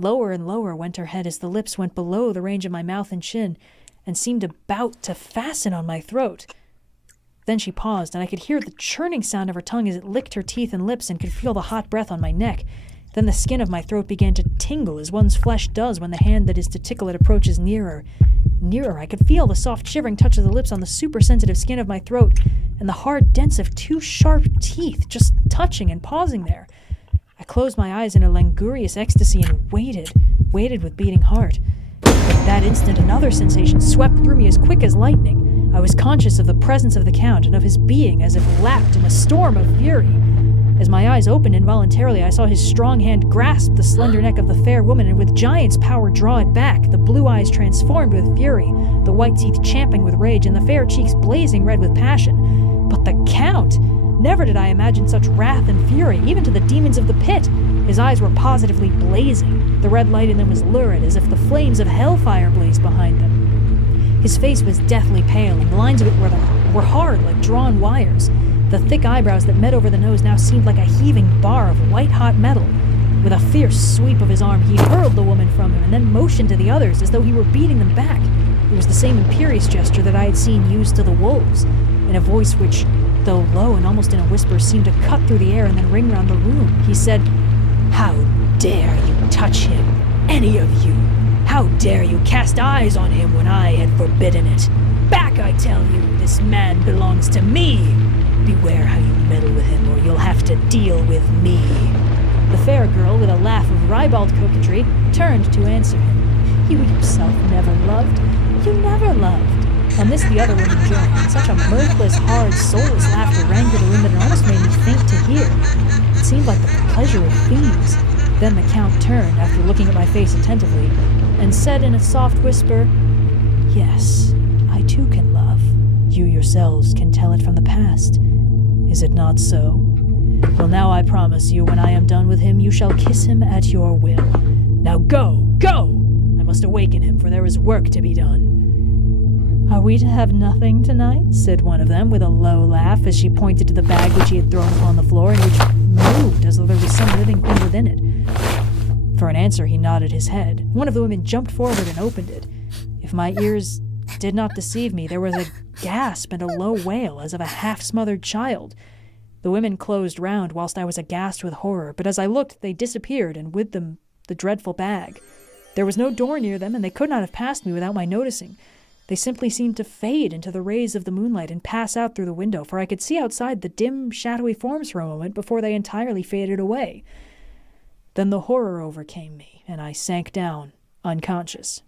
Lower and lower went her head as the lips went below the range of my mouth and chin, and seemed about to fasten on my throat. Then she paused, and I could hear the churning sound of her tongue as it licked her teeth and lips, and could feel the hot breath on my neck. Then the skin of my throat began to tingle as one's flesh does when the hand that is to tickle it approaches nearer. Nearer, I could feel the soft shivering touch of the lips on the super-sensitive skin of my throat, and the hard dents of two sharp teeth just touching and pausing there. I closed my eyes in a languorous ecstasy and waited with beating heart. At that instant, another sensation swept through me as quick as lightning. I was conscious of the presence of the Count and of his being as if lapped in a storm of fury. As my eyes opened involuntarily, I saw his strong hand grasp the slender neck of the fair woman and with giant's power draw it back, the blue eyes transformed with fury, the white teeth champing with rage, and the fair cheeks blazing red with passion. But the Count! Never did I imagine such wrath and fury, even to the demons of the pit. His eyes were positively blazing. The red light in them was lurid, as if the flames of hellfire blazed behind them. His face was deathly pale, and the lines of it were hard like drawn wires. The thick eyebrows that met over the nose now seemed like a heaving bar of white-hot metal. With a fierce sweep of his arm, he hurled the woman from him and then motioned to the others as though he were beating them back. It was the same imperious gesture that I had seen used to the wolves, in a voice which, though low and almost in a whisper, seemed to cut through the air and then ring round the room. He said, "How dare you touch him, any of you? How dare you cast eyes on him when I had forbidden it? Back, I tell you, this man belongs to me. Beware how you meddle with him, or you'll have to deal with me." The fair girl, with a laugh of ribald coquetry, turned to answer him. "You yourself never loved. You never loved." On this the other woman joined, and such a mirthless, hard, soulless laughter rang through the room that it almost made me faint to hear. It seemed like the pleasure of fiends. Then the Count turned, after looking at my face attentively, and said in a soft whisper, "Yes, I too can love. You yourselves can tell it from the past. Is it not so? Well, now I promise you, when I am done with him, you shall kiss him at your will. Now go, go! I must awaken him, for there is work to be done." "Are we to have nothing tonight?" said one of them, with a low laugh, as she pointed to the bag which he had thrown upon the floor, and which moved as though there was some living thing within it. For an answer, he nodded his head. One of the women jumped forward and opened it. If my ears did not deceive me, there was a gasp and a low wail, as of a half-smothered child. The women closed round, whilst I was aghast with horror, but as I looked, they disappeared, and with them the dreadful bag. There was no door near them, and they could not have passed me without my noticing. They simply seemed to fade into the rays of the moonlight and pass out through the window, for I could see outside the dim, shadowy forms for a moment before they entirely faded away. Then the horror overcame me, and I sank down, unconscious.